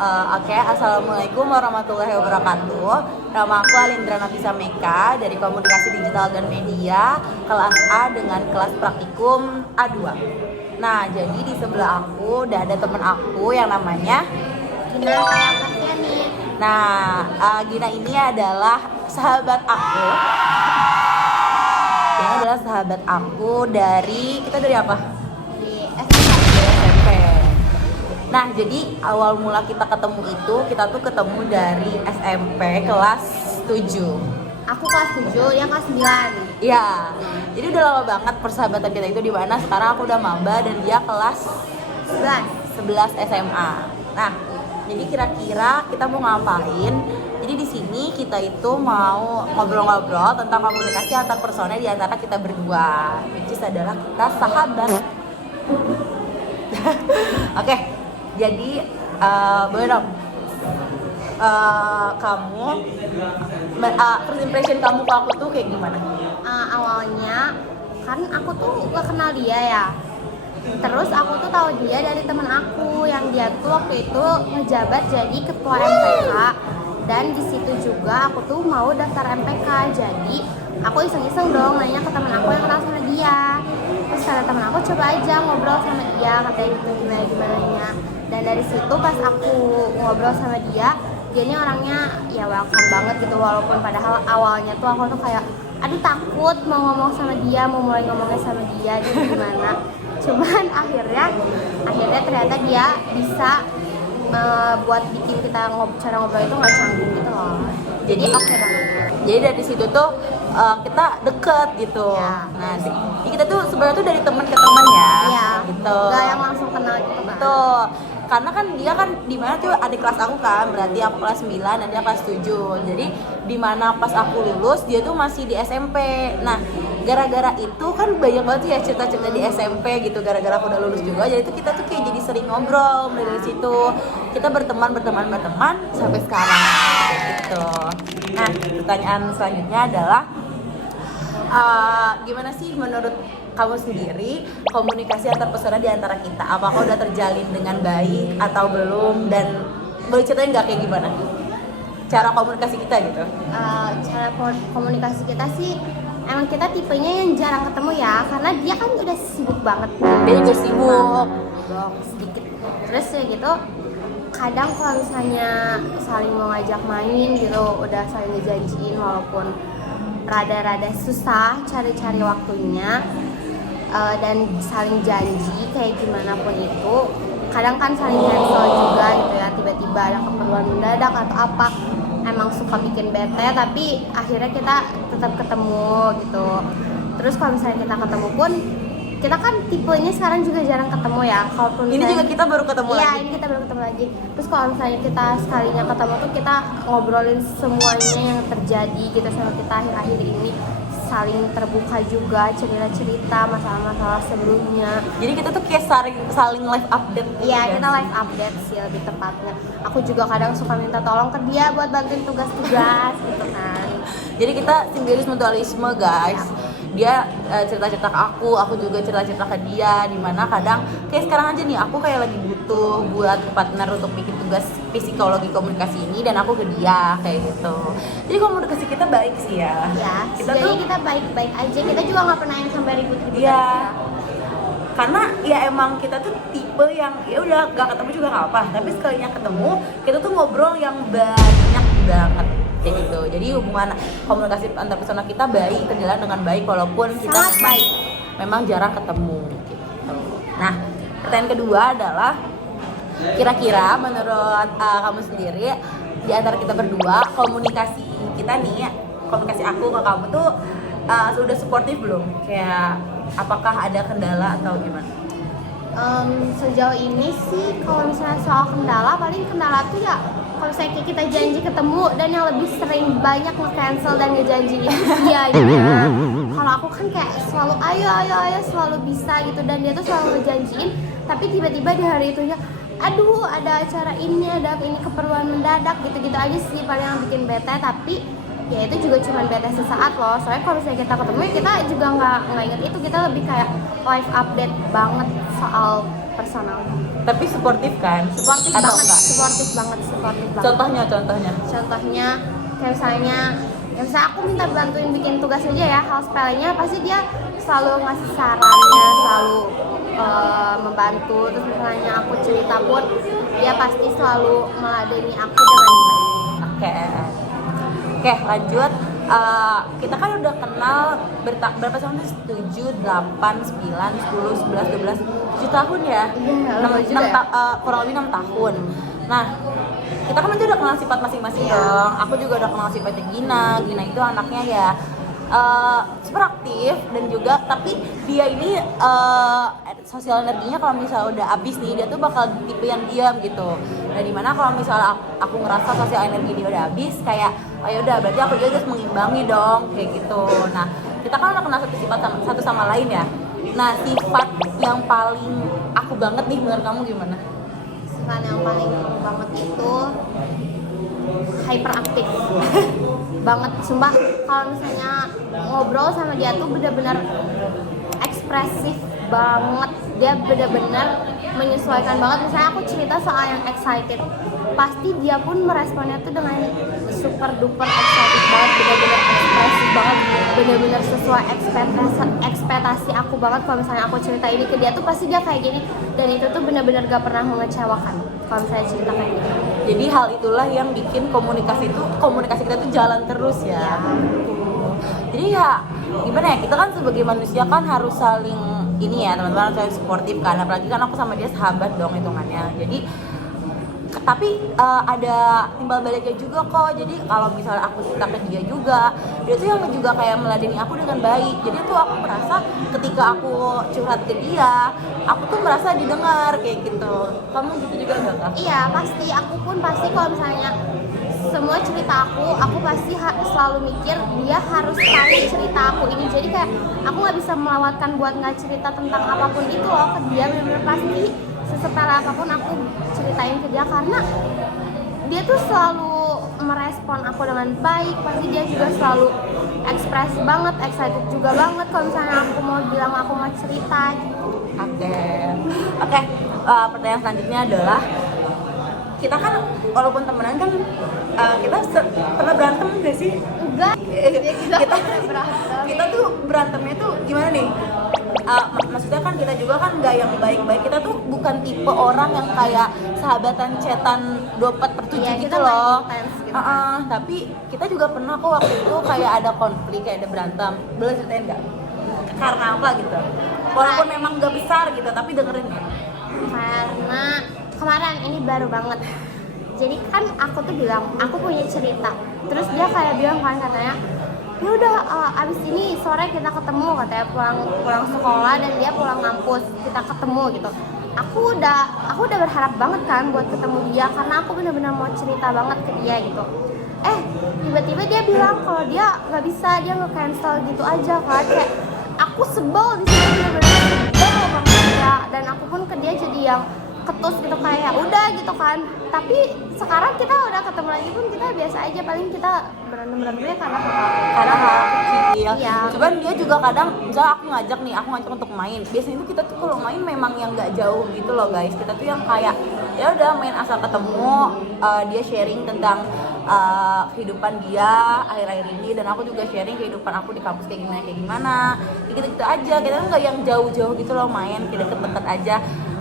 Oke, Assalamualaikum warahmatullahi wabarakatuh. Nama aku Alindra Nafisa Meka dari Komunikasi Digital dan Media, kelas A dengan kelas praktikum A2. Nah, jadi di sebelah aku udah ada temen aku yang namanya Gina kayak Kasia nih. Nah, Gina ini adalah sahabat aku. Ini adalah sahabat aku kita dari apa? Di SMA. SMP. Nah, jadi awal mula kita ketemu itu, kita tuh ketemu dari SMP kelas 7. Aku kelas 7, dia kelas 9. Iya. Jadi udah lama banget persahabatan kita itu, di mana sekarang aku udah maba dan dia kelas 11 SMA. Nah, jadi kira-kira kita mau ngapain? Jadi di sini kita itu mau ngobrol-ngobrol tentang komunikasi antar personel di antara kita berdua, which is adalah kita sahabat. Oke, jadi boleh dong kamu first impression kamu ke aku tuh kayak gimana? Awalnya kan aku tuh gak kenal dia ya. Terus aku tuh tahu dia dari temen aku yang dia tuh waktu itu ngejabat jadi ketua MPK, dan di situ juga aku tuh mau daftar MPK. Jadi aku iseng-iseng dong nanya ke temen aku yang kenal sama dia. Terus kata temen aku, coba aja ngobrol sama dia, katanya gitu gimana-gimananya. Dan dari situ pas aku ngobrol sama dia ini orangnya ya welcome banget gitu, walaupun padahal awalnya tuh aku tuh kayak aduh takut mau ngomong sama dia, mau mulai ngomongnya sama dia gitu gimana. Cuman akhirnya ternyata dia bisa buat bikin kita cara ngobrol itu nggak canggung gitu loh. Jadi oke banget. Jadi dari situ tuh kita deket gitu. Ya. Nah, jadi kita tuh sebenarnya tuh dari teman ke teman ya. Iya. Gitu. Gak yang langsung kenal gitu kan. Betul. Karena kan dia kan di mana tuh adik kelas aku kan, berarti aku kelas 9 dan dia kelas 7. Jadi di mana pas aku lulus dia tuh masih di SMP. Nah, gara-gara itu kan banyak banget ya cerita-cerita di SMP gitu, gara-gara aku udah lulus juga. Jadi itu kita tuh kayak jadi sering ngobrol mulai dari situ. Kita berteman sampai sekarang gitu. Nah, pertanyaan selanjutnya adalah gimana sih menurut kamu sendiri komunikasi antar pesona di antara kita? Apakah udah terjalin dengan baik atau belum? Dan boleh ceritain nggak kayak gimana cara komunikasi kita gitu? Cara komunikasi kita sih emang kita tipenya yang jarang ketemu ya, karena dia kan udah sibuk banget. Dia juga sibuk. Dong sedikit. Terus ya gitu, kadang kalau misalnya saling mau ngajak main gitu, udah saling ngejanjiin walaupun rada-rada susah cari-cari waktunya, dan saling janji kayak gimana pun itu, kadang kan saling cancel juga gitu ya, tiba-tiba ada keperluan mendadak atau apa, emang suka bikin bete, tapi akhirnya kita tetap ketemu gitu. Terus kalau misalnya kita ketemu pun, kita kan tipenya sekarang juga jarang ketemu ya. Kalaupun Ini juga kita baru ketemu lagi. Iya, ini kita baru ketemu lagi. Terus kalau misalnya kita sekalinya ketemu tuh kita ngobrolin semuanya yang terjadi gitu sama kita akhir-akhir ini, saling terbuka juga, cerita-cerita masalah-masalah sebelumnya. Jadi kita tuh kayak saling live update gitu. Iya, kan? kita live update sih lebih tepatnya. Aku juga kadang suka minta tolong ke dia buat bantuin tugas-tugas gitu kan. Jadi kita simbiosis mutualisme guys. Dia cerita-cerita ke aku juga cerita-cerita ke dia. Dimana kadang kayak sekarang aja nih, aku kayak lagi butuh buat partner untuk bikin tugas psikologi komunikasi ini, dan aku ke dia kayak gitu. Jadi komunikasi kita baik sih ya. Iya, Kita jadi tuh kita baik-baik aja. Kita juga nggak pernah yang sampai ribut-ribut. iya. Karena ya emang kita tuh tipe yang ya udah gak ketemu juga nggak apa, tapi sekalinya ketemu kita tuh ngobrol yang banyak banget kayak gitu. Jadi hubungan komunikasi antar personal kita baik, terjalan dengan baik walaupun kita Sangat baik. memang jarang ketemu gitu. Nah, pertanyaan kedua adalah kira-kira menurut kamu sendiri di antara kita berdua, komunikasi kita nih, komunikasi aku ke kamu tuh sudah suportif belum? Kayak apakah ada kendala atau gimana? Sejauh ini sih kalau misalnya soal kendala, paling kendala tuh ya kalau misalnya kita janji ketemu dan yang lebih sering banyak nge-cancel dan ngejanjiin itu dia gitu. Kalau aku kan kayak selalu ayo selalu bisa gitu, dan dia tuh selalu ngejanjiin, tapi tiba-tiba di hari itu ya aduh ada acara ini, ada ini keperluan mendadak gitu-gitu aja sih paling yang bikin bete. Tapi ya itu juga cuma bete sesaat loh, soalnya kalau misalnya kita ketemu ya kita juga nggak inget itu, kita lebih kayak live update banget soal personal. Tapi suportif kan? Suportif Atau banget, enggak? suportif banget. Contohnya Contohnya kayak misalnya, ya misalnya aku minta bantuin bikin tugas aja ya, hal sepelenya pasti dia selalu ngasih sarannya, selalu membantu. Terus misalnya aku cerita pun dia pasti selalu meladeni aku dengan baik. Oke, lanjut. Kita kan udah kenal berapa tahun? 7, 8, 9, 10, 11, 12, 7 tahun ya? Iya, lama juga ya? Kurang lebih 6 tahun. Nah, kita kan udah kenal sifat masing-masing dong. Aku juga udah kenal sifatnya Gina itu anaknya ya super aktif dan juga, tapi dia ini sosial energinya kalau misalnya udah habis nih, dia tuh bakal tipe yang diam gitu. Nah dimana kalau misalnya aku ngerasa sosial energi dia udah habis, kayak oh yaudah berarti aku juga harus mengimbangi dong kayak gitu. Nah kita kan udah kenal satu sama lain ya. Nah sifat yang paling aku banget nih menurut kamu gimana? Sifat yang paling banget itu hyperaktif banget, sumpah. Kalau misalnya ngobrol sama dia tuh benar-benar ekspresif banget, dia benar-benar menyesuaikan banget. Misalnya aku cerita soal yang excited, pasti dia pun meresponnya tuh dengan super duper excited banget, benar-benar ekspresif banget, benar-benar sesuai ekspektasi aku banget. Kalau misalnya aku cerita ini ke dia tuh pasti dia kayak gini, dan itu tuh benar-benar gak pernah mengecewakan kalau misalnya cerita kayak gitu. Jadi hal itulah yang bikin komunikasi kita tuh jalan terus ya. Jadi ya gimana ya, kita kan sebagai manusia kan harus saling ini ya teman-teman, saling suportif kan, apalagi kan aku sama dia sahabat dong hitungannya. Jadi tapi ada timbal baliknya juga kok. Jadi kalau misalnya aku cerita ke dia juga, dia tuh yang juga kayak meladeni aku dengan baik. Jadi tuh aku merasa ketika aku curhat ke dia, aku tuh merasa didengar kayak gitu. Kamu gitu juga nggak kak? Iya pasti, aku pun pasti kalau misalnya semua cerita aku pasti selalu mikir dia harus tahu cerita aku ini. Jadi kayak aku nggak bisa melewatkan buat nggak cerita tentang apapun itu loh ke dia. Bener-bener pasti sesepele apapun aku ceritain ke dia, karena dia tuh selalu merespon aku dengan baik. Pasti dia juga selalu ekspresi banget, excited juga banget kalau misalnya aku mau bilang aku mau cerita gitu. Oke. Pertanyaan selanjutnya adalah, kita kan walaupun temenan kan kita pernah berantem gak sih? Enggak, kita berantem. kita tuh berantemnya tuh gimana nih? Maksudnya kan kita juga kan nggak yang baik-baik. Kita tuh bukan tipe orang yang kayak sahabatan chatan 24/7 Iya, gitu kita loh. main intens gitu. Tapi kita juga pernah kok waktu itu kayak ada konflik, kayak ada berantem. Boleh ceritain nggak? Karena apa gitu? Walaupun memang nggak besar gitu, tapi dengerin ya. Karena kemarin ini baru banget. Jadi kan aku tuh bilang aku punya cerita. Terus dia kayak bilang kan, katanya ya udah abis ini sore kita ketemu, katanya pulang sekolah dan dia pulang ngampus, kita ketemu gitu. Aku udah berharap banget kan buat ketemu dia, karena aku benar-benar mau cerita banget ke dia gitu. Tiba-tiba dia bilang kalau dia nggak bisa, dia nge-cancel gitu aja kan. Kayak aku sebel di sini, benar-benar sebel banget ya. Dan aku pun ke dia jadi yang ketus gitu, kayak udah gitu kan. Tapi sekarang kita udah ketemu lagi pun kita biasa aja, paling kita berantemnya karena hal kecil. Iya. Cuman dia juga kadang, misalnya aku ngajak untuk main. Biasanya itu kita tuh kalau main memang yang nggak jauh gitu loh guys. Kita tuh yang kayak ya udah main asal ketemu. Dia sharing tentang kehidupan dia akhir-akhir ini, dan aku juga sharing kehidupan aku di kampus kayak gimana. Gitu-gitu aja. Kita tuh nggak yang jauh-jauh gitu loh main, kita deket-deket aja.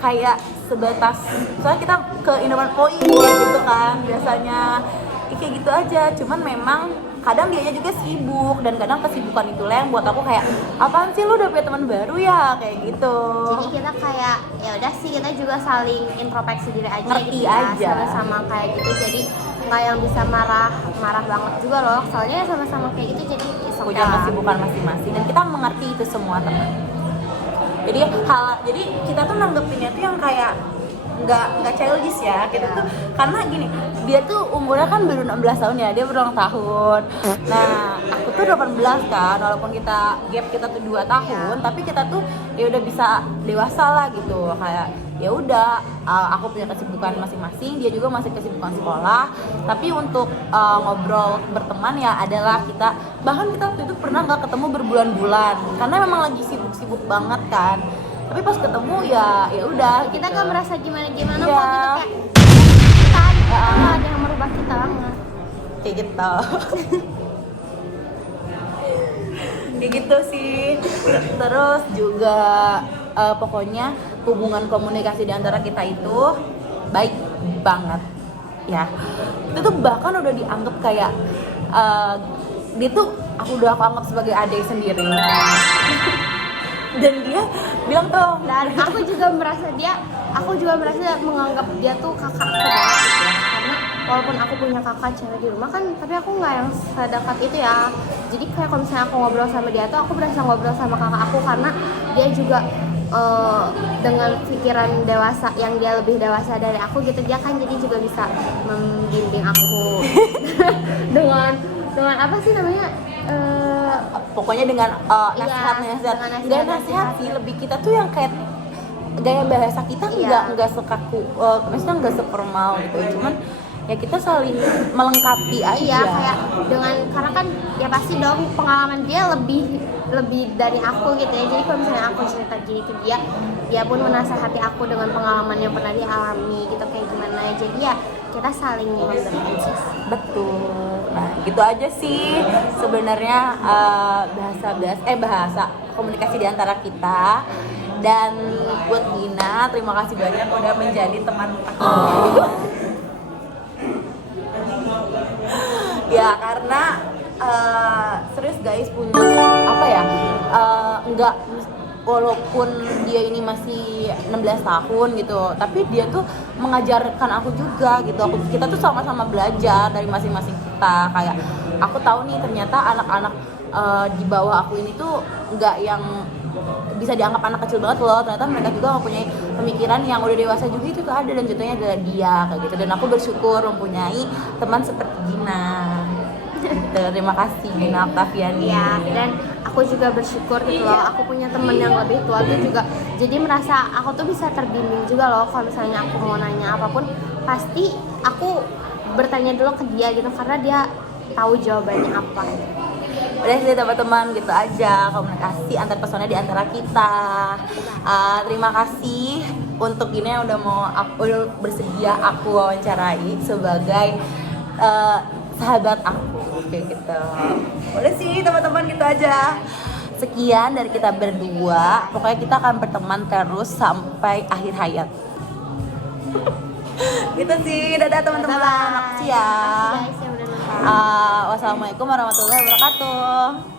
Kayak sebatas, soalnya kita ke Indomaret Point gitu kan biasanya, kayak gitu aja. Cuman memang kadang dianya juga sibuk, dan kadang kesibukan itulah yang buat aku kayak apaan sih lu udah punya teman baru ya, kayak gitu. Jadi kita kayak ya udah sih, kita juga saling introspeksi diri aja, Ngerti gitu ya, aja. sama-sama kayak gitu. Jadi nggak yang bisa marah banget juga loh, soalnya ya sama-sama kayak gitu. Jadi Punya kesibukan masing-masing, dan kita mengerti itu semua teman. Jadi kita tuh nanggepinnya tuh yang kayak nggak childish ya, kita tuh karena gini, dia tuh umurnya kan baru 16 tahun ya, dia berulang tahun. Nah aku tuh 18 kan, walaupun kita tuh 2 tahun, tapi kita tuh ya udah bisa dewasa lah gitu. Kayak ya udah, aku punya kesibukan masing-masing, dia juga masih kesibukan sekolah. Tapi untuk ngobrol berteman ya adalah kita, bahkan kita waktu itu pernah nggak ketemu berbulan-bulan karena memang lagi sibuk-sibuk banget kan. Tapi pas ketemu ya udah Kita gitu. nggak merasa gimana-gimana Iya. kok gitu, kayak kita nggak ada yang merubah kita banget. Kayak gitu. Kayak gitu sih. Terus juga pokoknya hubungan komunikasi di antara kita itu baik banget ya. Itu tuh bahkan udah dianggap kayak dia tuh aku anggap sebagai adik sendiri. Dan dia bilang tuh, Dan aku juga merasa menganggap dia tuh kakakku banget gitu ya. Karena walaupun aku punya kakak cewek di rumah kan, tapi aku nggak yang sedekat itu ya. Jadi kayak kalau misalnya aku ngobrol sama dia tuh aku berasa ngobrol sama kakak aku, karena dia juga dengan pikiran dewasa yang dia lebih dewasa dari aku gitu, dia kan jadi juga bisa membimbing aku dengan apa sih namanya, pokoknya dengan Iya, nasihat-nasihat. dengan Nggak nasihat-nasihat. nasihat sih, lebih kita tuh yang kayak gaya bahasa kita Iya. nggak sekaku, maksudnya nggak seformal gitu. Cuman ya kita saling melengkapi aja. iya, kayak dengan, karena kan ya pasti dong pengalaman dia lebih dari aku gitu ya. Jadi kalau misalnya aku cerita gini ke dia, dia pun menasehati aku dengan pengalaman yang pernah dia alami gitu, kayak gimana. Jadi ya kita saling memberikan sih. Betul. Nah, gitu aja sih sebenarnya bahasa komunikasi di antara kita. Dan buat Gina, terima kasih banyak udah menjadi teman aku. Ya karena serius guys, punya apa ya, enggak, walaupun dia ini masih 16 tahun gitu, tapi dia tuh mengajarkan aku juga gitu. Kita tuh sama-sama belajar dari masing-masing kita. Kayak aku tahu nih ternyata anak-anak di bawah aku ini tuh enggak yang bisa dianggap anak kecil banget loh. Ternyata mereka juga mempunyai pemikiran yang udah dewasa juga, itu tuh ada, dan contohnya adalah dia kayak gitu. Dan aku bersyukur mempunyai teman seperti Gina. Gitu. Terima kasih Gina Octaviani. Ya, dan aku juga bersyukur gitu loh, aku punya temen yang lebih tua tuh juga, jadi merasa aku tuh bisa terbimbing juga loh. Kalau misalnya aku mau nanya apapun, pasti aku bertanya dulu ke dia gitu, karena dia tahu jawabannya apa. Udah sih teman-teman, gitu aja komunikasi antar pesona di antara kita. Terima kasih untuk Gina yang udah bersedia aku wawancarai sebagai sahabat aku, kayak gitu. Udah sih teman-teman, gitu aja. Sekian dari kita berdua. Pokoknya kita akan berteman terus sampai akhir hayat. Gitu sih. Dadah teman-teman. Makasih ya. Makasih guys yang udah nonton. Wassalamualaikum warahmatullahi wabarakatuh.